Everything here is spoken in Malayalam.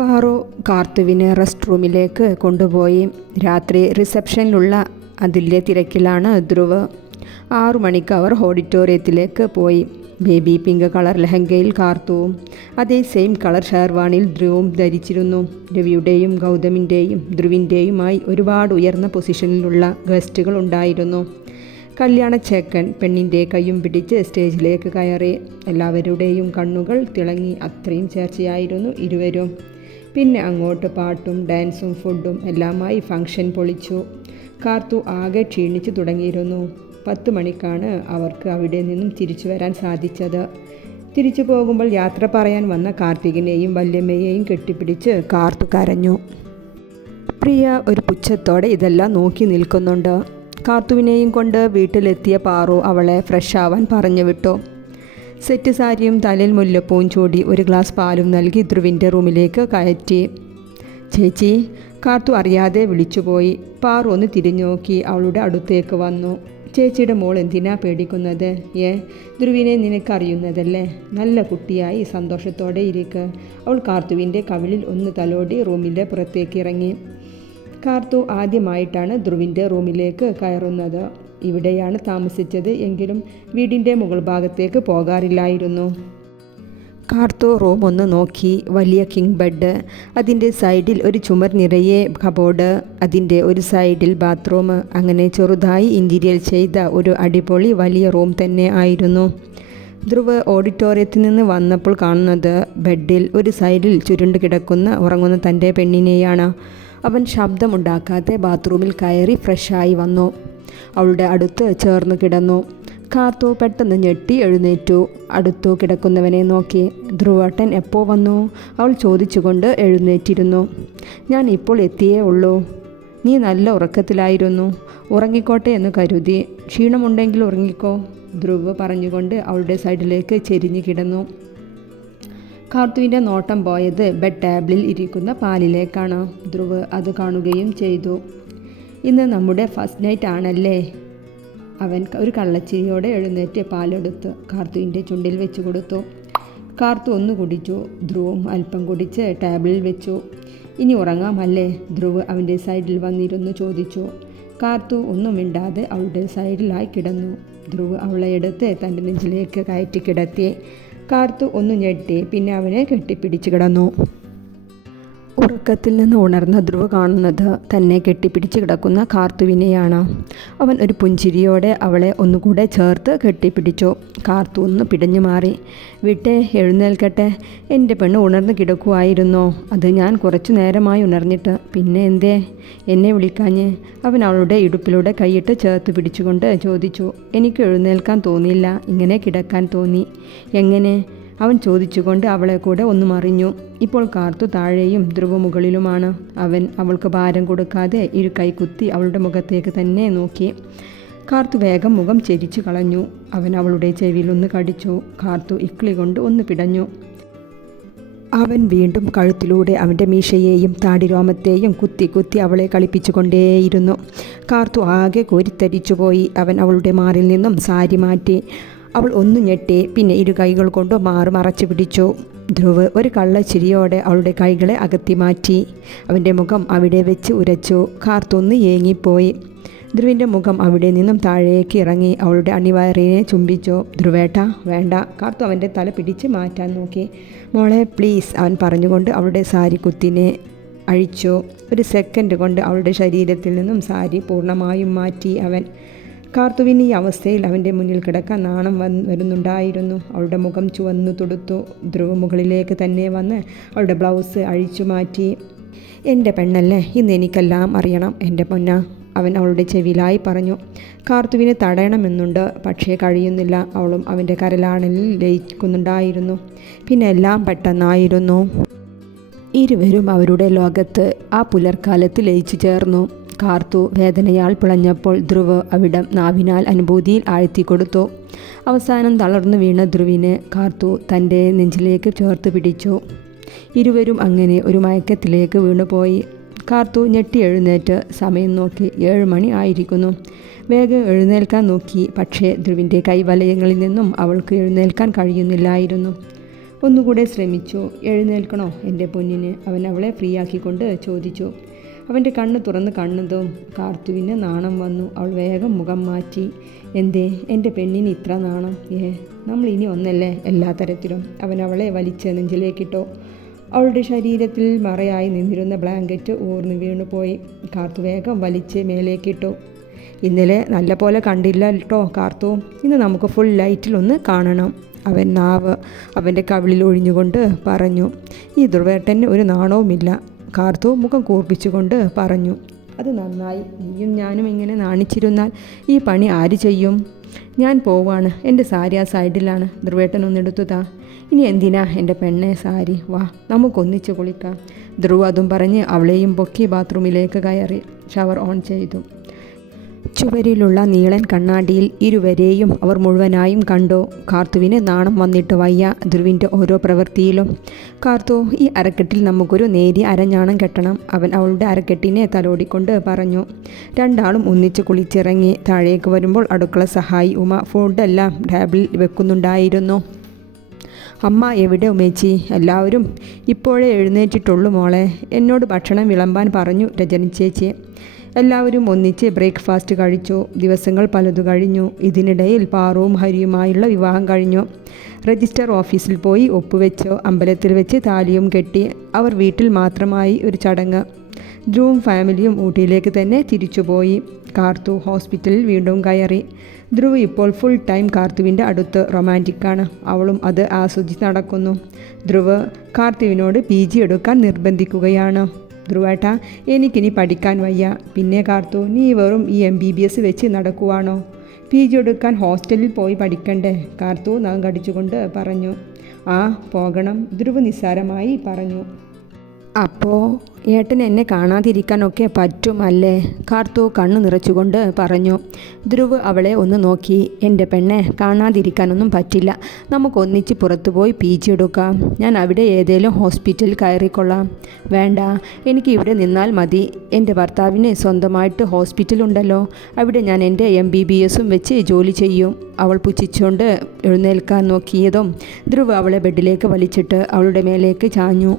പാറു കാർത്തുവിനെ റെസ്റ്റ് റൂമിലേക്ക് കൊണ്ടുപോയി. രാത്രി റിസപ്ഷനിലുള്ള അതിലെ തിരക്കിലാണ് ധ്രുവ്. 6 മണിക്ക് അവർ ഓഡിറ്റോറിയത്തിലേക്ക് പോയി. ബേബി പിങ്ക് കളർ ലെഹങ്കയിൽ കാർത്തുവും അതേ സെയിം കളർ ഷെർവാണിയിൽ ധ്രുവും ധരിച്ചിരുന്നു. രവിയുടെയും ഗൗതമിൻ്റെയും ധ്രുവിൻ്റെയുമായി ഒരുപാട് ഉയർന്ന പൊസിഷനിലുള്ള ഗസ്റ്റുകൾ ഉണ്ടായിരുന്നു. കല്യാണ ചേക്കൻ പെണ്ണിൻ്റെ കൈയും പിടിച്ച് സ്റ്റേജിലേക്ക് കയറി. എല്ലാവരുടെയും കണ്ണുകൾ തിളങ്ങി. അത്രയും ചേർച്ചയായിരുന്നു ഇരുവരും. പിന്നെ അങ്ങോട്ട് പാട്ടും ഡാൻസും ഫുഡും എല്ലാമായി ഫംഗ്ഷൻ പൊളിച്ചു. കാർത്തു ആകെ ക്ഷീണിച്ചു തുടങ്ങിയിരുന്നു. 10 മണിക്കാണ് അവർക്ക് അവിടെ നിന്നും തിരിച്ചു വരാൻ സാധിച്ചത്. തിരിച്ചു പോകുമ്പോൾ യാത്ര പറയാൻ വന്ന കാർത്തികിനെയും വല്യമ്മയെയും കെട്ടിപ്പിടിച്ച് കാർത്തു കരഞ്ഞു. പ്രിയ ഒരു പുച്ഛത്തോടെ ഇതെല്ലാം നോക്കി നിൽക്കുന്നുണ്ട്. കാർത്തുവിനെയും കൊണ്ട് വീട്ടിലെത്തിയ പാറു അവളെ ഫ്രഷ് ആവാൻ പറഞ്ഞു വിട്ടു. സെറ്റ് സാരിയും തലയിൽ മുല്ലപ്പൂവും ചൂടി ഒരു ഗ്ലാസ് പാലും നൽകി ധ്രുവിൻ്റെ റൂമിലേക്ക് കയറ്റി. ചേച്ചി, കാർത്തു അറിയാതെ വിളിച്ചുപോയി. പാറു ഒന്ന് തിരിഞ്ഞു നോക്കി അവളുടെ അടുത്തേക്ക് വന്നു. ചേച്ചിയുടെ മോൾ എന്തിനാ പേടിക്കുന്നത്? ധ്രുവിനെ നിനക്കറിയുന്നതല്ലേ? നല്ല കുട്ടിയായി സന്തോഷത്തോടെ ഇരിക്കുക. അവൾ കാർത്തുവിൻ്റെ കവിളിൽ ഒന്ന് തലോടി റൂമിൻ്റെ പുറത്തേക്ക് ഇറങ്ങി. കാർത്തു ആദ്യമായിട്ടാണ് ധ്രുവിൻ്റെ റൂമിലേക്ക് കയറുന്നത്. ഇവിടെയാണ് താമസിച്ചത് എങ്കിലും വീടിൻ്റെ മുകൾ ഭാഗത്തേക്ക് പോകാറില്ലായിരുന്നു. കാർത്തു റൂം ഒന്ന് നോക്കി. വലിയ കിങ് ബെഡ്, അതിൻ്റെ സൈഡിൽ ഒരു ചുമർ നിറയെ കബോർഡ്, അതിൻ്റെ ഒരു സൈഡിൽ ബാത്റൂം. അങ്ങനെ ചെറുതായി ഇൻറ്റീരിയർ ചെയ്ത ഒരു അടിപൊളി വലിയ റൂം തന്നെ ആയിരുന്നു. ധ്രുവ് ഓഡിറ്റോറിയത്തിൽ നിന്ന് വന്നപ്പോൾ കാണുന്നത് ബെഡിൽ ഒരു സൈഡിൽ ചുരുണ്ട് കിടക്കുന്ന ഉറങ്ങുന്ന തൻ്റെ പെണ്ണിനെയാണ്. അവൻ ശബ്ദമുണ്ടാക്കാതെ ബാത്റൂമിൽ കയറി ഫ്രഷായി വന്നു. അവളുടെ അടുത്ത് ചേർന്ന് കിടന്നു. കാർത്തു പെട്ടെന്ന് ഞെട്ടി എഴുന്നേറ്റു. അടുത്തു കിടക്കുന്നവനെ നോക്കി. ധ്രുവേട്ടൻ എപ്പോൾ വന്നു? അവൾ ചോദിച്ചുകൊണ്ട് എഴുന്നേറ്റിരുന്നു. ഞാൻ ഇപ്പോൾ എത്തിയേ ഉള്ളൂ. നീ നല്ല ഉറക്കത്തിലായിരുന്നു. ഉറങ്ങിക്കോട്ടെ എന്ന് കരുതി. ക്ഷീണമുണ്ടെങ്കിൽ ഉറങ്ങിക്കോ, ധ്രുവ് പറഞ്ഞുകൊണ്ട് അവളുടെ സൈഡിലേക്ക് ചെരിഞ്ഞു കിടന്നു. കാർത്തുവിൻ്റെ നോട്ടം പോയത് ബെഡ് ടേബിളിൽ ഇരിക്കുന്ന പാലിലേക്കാണ്. ധ്രുവ് അത് കാണുകയും ചെയ്തു. ഇന്ന് നമ്മുടെ ഫസ്റ്റ് നൈറ്റ് ആണല്ലേ? അവൻ ഒരു കള്ളച്ചിരിയോടെ എഴുന്നേറ്റ് പാലെടുത്ത് കാർത്തുവിൻ്റെ ചുണ്ടിൽ വെച്ച് കൊടുത്തു. കാർത്തു ഒന്ന് കുടിച്ചു. ധ്രുവും അല്പം കുടിച്ച് ടേബിളിൽ വെച്ചു. ഇനി ഉറങ്ങാമല്ലേ? ധ്രുവ് അവൻ്റെ സൈഡിൽ വന്നിരുന്നു ചോദിച്ചു. കാർത്തു ഒന്നും മിണ്ടാതെ അവളുടെ സൈഡിലായി കിടന്നു. ധ്രുവ് അവളെ എടുത്ത് തൻ്റെ നെഞ്ചിലേക്ക് കയറ്റി കിടത്തി. കാർത്തു ഒന്ന് ഞെട്ടി. പിന്നെ അവനെ കെട്ടിപ്പിടിച്ച് കിടന്നു. ഉറക്കത്തിൽ നിന്ന് ഉണർന്ന ധ്രുവ് കാണുന്നത് തന്നെ കെട്ടിപ്പിടിച്ച് കിടക്കുന്ന കാർത്തുവിനെയാണ്. അവൻ ഒരു പുഞ്ചിരിയോടെ അവളെ ഒന്നുകൂടെ ചേർത്ത് കെട്ടിപ്പിടിച്ചു. കാർത്തു ഒന്ന് പിടഞ്ഞു മാറി. വിട്ടേ, എഴുന്നേൽക്കട്ടെ. എൻ്റെ പെണ്ണ് ഉണർന്ന് കിടക്കുമായിരുന്നോ? അത് ഞാൻ കുറച്ചു നേരമായി ഉണർന്നിട്ട്. പിന്നെ എന്തേ എന്നെ വിളിക്കാഞ്ഞ്? അവൻ അവളുടെ ഇടുപ്പിലൂടെ കൈയിട്ട് ചേർത്ത് പിടിച്ചുകൊണ്ട് ചോദിച്ചു. എനിക്ക് എഴുന്നേൽക്കാൻ തോന്നിയില്ല, ഇങ്ങനെ കിടക്കാൻ തോന്നി. എങ്ങനെ? അവൻ ചോദിച്ചുകൊണ്ട് അവളെ കൂടെ ഒന്ന് മറിഞ്ഞു. ഇപ്പോൾ കാർത്തു താഴെയും ധ്രുവ മുകളിലുമാണ്. അവൻ അവൾക്ക് ഭാരം കൊടുക്കാതെ ഇരു കൈ കുത്തി അവളുടെ മുഖത്തേക്ക് തന്നെ നോക്കി. കാർത്തു വേഗം മുഖം ചെരിച്ചു കളഞ്ഞു. അവൻ അവളുടെ ചെവിയിൽ ഒന്ന് കടിച്ചു. കാർത്തു ഇക്കിളി കൊണ്ട് ഒന്ന് പിടഞ്ഞു. അവൻ വീണ്ടും കഴുത്തിലൂടെ അവൻ്റെ മീശയെയും താടിരോമത്തെയും കുത്തി കുത്തി അവളെ കളിപ്പിച്ചു കൊണ്ടേയിരുന്നു. കാർത്തു ആകെ കോരിത്തരിച്ചുപോയി. അവൻ അവളുടെ മാറിൽ നിന്നും സാരി മാറ്റി. അവൾ ഒന്ന് ഞെട്ടി. പിന്നെ ഇരു കൈകൾ കൊണ്ട് മറച്ചു പിടിച്ചു. ധ്രുവ് ഒരു കള്ളച്ചിരിയോടെ അവളുടെ കൈകളെ അകത്തി മാറ്റി. അവൻ്റെ മുഖം അവിടെ വെച്ച് ഉരച്ചു. കാർത്തൊന്ന് ഏങ്ങിപ്പോയി. ധ്രുവിൻ്റെ മുഖം അവിടെ നിന്നും താഴേക്ക് ഇറങ്ങി. അവളുടെ അണിവയറിനെ ചുംബിച്ചു. ധ്രുവേട്ട വേണ്ട. കാർത്തു അവൻ്റെ തല പിടിച്ച് മാറ്റാൻ നോക്കി. മോളെ പ്ലീസ്, അവൻ പറഞ്ഞുകൊണ്ട് അവളുടെ സാരി കുത്തിനെ അഴിച്ചു. ഒരു സെക്കൻഡ് കൊണ്ട് അവളുടെ ശരീരത്തിൽ നിന്നും സാരി പൂർണ്ണമായും മാറ്റി അവൻ. കാർത്തുവിന് ഈ അവസ്ഥയിൽ അവൻ്റെ മുന്നിൽ കിടക്കാൻ നാണം വരുന്നുണ്ടായിരുന്നു. അവളുടെ മുഖം ചുവന്നു തുടുത്തു. ധ്രുവ് മുകളിലേക്ക് തന്നെ വന്ന് അവളുടെ ബ്ലൗസ് അഴിച്ചു മാറ്റി. എൻ്റെ പെണ്ണല്ലേ, ഇന്ന് എനിക്കെല്ലാം അറിയണം എൻ്റെ പൊന്ന, അവൻ അവളുടെ ചെവിയിലായി പറഞ്ഞു. കാർത്തുവിനെ തടയണമെന്നുണ്ട്, പക്ഷേ കഴിയുന്നില്ല. അവളും അവൻ്റെ കരലാണലിൽ ലയിക്കുന്നുണ്ടായിരുന്നു. പിന്നെ എല്ലാം പെട്ടെന്നായിരുന്നു. ഇരുവരും അവരുടെ ലോകത്ത് ആ പുലർക്കാലത്ത് ലയിച്ചു ചേർന്നു. കാർത്തു വേദനയാൽ പിളഞ്ഞപ്പോൾ ധ്രുവ് അവിടം നാവിനാൽ അനുഭൂതിയിൽ ആഴ്ത്തിക്കൊടുത്തു. അവസാനം തളർന്നു വീണ ധ്രുവിനെ കാർത്തു തൻ്റെ നെഞ്ചിലേക്ക് ചേർത്ത് പിടിച്ചു. ഇരുവരും അങ്ങനെ ഒരു മയക്കത്തിലേക്ക് വീണുപോയി. കാർത്തു ഞെട്ടി എഴുന്നേറ്റ് സമയം നോക്കി. 7 മണി ആയിരിക്കുന്നു. വേഗം എഴുന്നേൽക്കാൻ നോക്കി. പക്ഷേ ധ്രുവിൻ്റെ കൈവലയങ്ങളിൽ നിന്നും അവൾക്ക് എഴുന്നേൽക്കാൻ കഴിയുന്നില്ലായിരുന്നു. ഒന്നുകൂടെ ശ്രമിച്ചു. എഴുന്നേൽക്കണോ എൻ്റെ പൊന്നിന്? അവൻ അവളെ ഫ്രീ ആക്കിക്കൊണ്ട് ചോദിച്ചു. അവൻ്റെ കണ്ണ് തുറന്ന് കണ്ണതും കാർത്തുവിന് നാണം വന്നു. അവൾ വേഗം മുഖം മാറ്റി. എന്തേ എൻ്റെ പെണ്ണിന് ഇത്ര നാണം? നമ്മൾ ഇനി ഒന്നല്ലേ എല്ലാ തരത്തിലും. അവൻ അവളെ വലിച്ച് നെഞ്ചിലേക്കിട്ടു. അവളുടെ ശരീരത്തിൽ മറയായി നിന്നിരുന്ന ബ്ലാങ്കറ്റ് ഊർന്നു വീണുപോയി. കാർത്തു വേഗം വലിച്ച് മേലേക്കിട്ടു. ഇന്നലെ നല്ല പോലെ കണ്ടില്ല കേട്ടോ കാർത്തു. ഇന്ന് നമുക്ക് ഫുൾ ലൈറ്റിലൊന്ന് കാണണം. അവൻ നാവ് അവൻ്റെ കവിളിൽ ഒഴിഞ്ഞുകൊണ്ട് പറഞ്ഞു. ഈ ധ്രുവേട്ടന് ഒരു നാണവുമില്ല. കാർത്തു മുഖം കൂർപ്പിച്ചുകൊണ്ട് പറഞ്ഞു. അത് നന്നായി. നീയും ഞാനും ഇങ്ങനെ നാണിച്ചിരുന്നാൽ ഈ പണി ആര് ചെയ്യും? ഞാൻ പോവാണ്. എൻ്റെ സാരി ആ സൈഡിലാണ്. ധ്രുവേട്ടൻ ഒന്നെടുത്തു താ. ഇനി എന്തിനാ എൻ്റെ പെണ്ണെ സാരി? വാ നമുക്കൊന്നിച്ച് കുളിക്കാം. ധ്രുവ് അതും പറഞ്ഞ് അവളെയും പൊക്കി ബാത്റൂമിലേക്ക് കയറി. ഷവർ ഓൺ ചെയ്തു. ചുവരിലുള്ള നീളൻ കണ്ണാടിയിൽ ഇരുവരെയും അവർ മുഴുവനായും കണ്ടു. കാർത്തുവിന് നാണം വന്നിട്ട് വയ്യ ധ്രുവിൻ്റെ ഓരോ പ്രവൃത്തിയിലും. കാർത്തു, ഈ അരക്കെട്ടിൽ നമുക്കൊരു നേരിയ അരഞ്ഞാണം കെട്ടണം. അവൻ അവളുടെ അരക്കെട്ടിനെ തലോടിക്കൊണ്ട് പറഞ്ഞു. രണ്ടാളും ഒന്നിച്ച് കുളിച്ചിറങ്ങി. താഴേക്ക് വരുമ്പോൾ അടുക്കള സഹായി ഉമ ഫുഡെല്ലാം ടേബിളിൽ വെക്കുന്നുണ്ടായിരുന്നു. അമ്മ എവിടെ ഉമ്മേച്ചി? എല്ലാവരും ഇപ്പോഴേ എഴുന്നേറ്റിട്ടുള്ളൂ മോളെ. എന്നോട് ഭക്ഷണം വിളമ്പാൻ പറഞ്ഞു രജനി ചേച്ചി. എല്ലാവരും ഒന്നിച്ച് ബ്രേക്ക്ഫാസ്റ്റ് കഴിച്ചു. ദിവസങ്ങൾ പലതു കഴിഞ്ഞു. ഇതിനിടയിൽ പാറുവും ഹരിയുമായുള്ള വിവാഹം കഴിഞ്ഞു. രജിസ്റ്റർ ഓഫീസിൽ പോയി ഒപ്പുവെച്ചു. അമ്പലത്തിൽ വെച്ച് താലിയും കെട്ടി. അവർ വീട്ടിൽ മാത്രമായി ഒരു ചടങ്ങ്. ധ്രുവും ഫാമിലിയും ഊട്ടിയിലേക്ക് തന്നെ തിരിച്ചുപോയി. കാർത്തു ഹോസ്പിറ്റലിൽ വീണ്ടും കയറി. ധ്രുവ് ഇപ്പോൾ ഫുൾ ടൈം കാർത്തുവിൻ്റെ അടുത്ത് റൊമാൻറ്റിക്കാണ്. അവളും അത് ആസ്വദിച്ച് നടക്കുന്നു. ധ്രുവ് കാർത്തുവിനോട് PG എടുക്കാൻ നിർബന്ധിക്കുകയാണ്. ധ്രുവേട്ടാ, എനിക്കിനി പഠിക്കാൻ വയ്യ. പിന്നെ കാർത്തു, നീ വെറും ഈ MBBS വെച്ച് നടക്കുവാണോ? PG എടുക്കാൻ ഹോസ്റ്റലിൽ പോയി പഠിക്കണ്ടേ? കാർത്തു നഖം കടിച്ചുകൊണ്ട് പറഞ്ഞു. ആ പോകണം, ധ്രുവ് നിസ്സാരമായി പറഞ്ഞു. അപ്പോൾ ഏട്ടൻ എന്നെ കാണാതിരിക്കാനൊക്കെ പറ്റുമല്ലേ? കാർത്തു കണ്ണു നിറച്ചുകൊണ്ട് പറഞ്ഞു. ധ്രുവ് അവളെ ഒന്ന് നോക്കി. എൻ്റെ പെണ്ണെ, കാണാതിരിക്കാനൊന്നും പറ്റില്ല. നമുക്കൊന്നിച്ച് പുറത്തു പോയി PG എടുക്കാം. ഞാൻ അവിടെ ഏതെങ്കിലും ഹോസ്പിറ്റലിൽ കയറിക്കൊള്ളാം. വേണ്ട, എനിക്ക് ഇവിടെ നിന്നാൽ മതി. എൻ്റെ ഭർത്താവിന് സ്വന്തമായിട്ട് ഹോസ്പിറ്റലുണ്ടല്ലോ. അവിടെ ഞാൻ എൻ്റെ MBBSും വെച്ച് ജോലി ചെയ്യും. അവൾ പുച്ഛിച്ചുകൊണ്ട് എഴുന്നേൽക്കാൻ നോക്കിയതും ധ്രുവ് അവളെ ബെഡിലേക്ക് വലിച്ചിട്ട് അവളുടെ മേലേക്ക് ചാഞ്ഞു.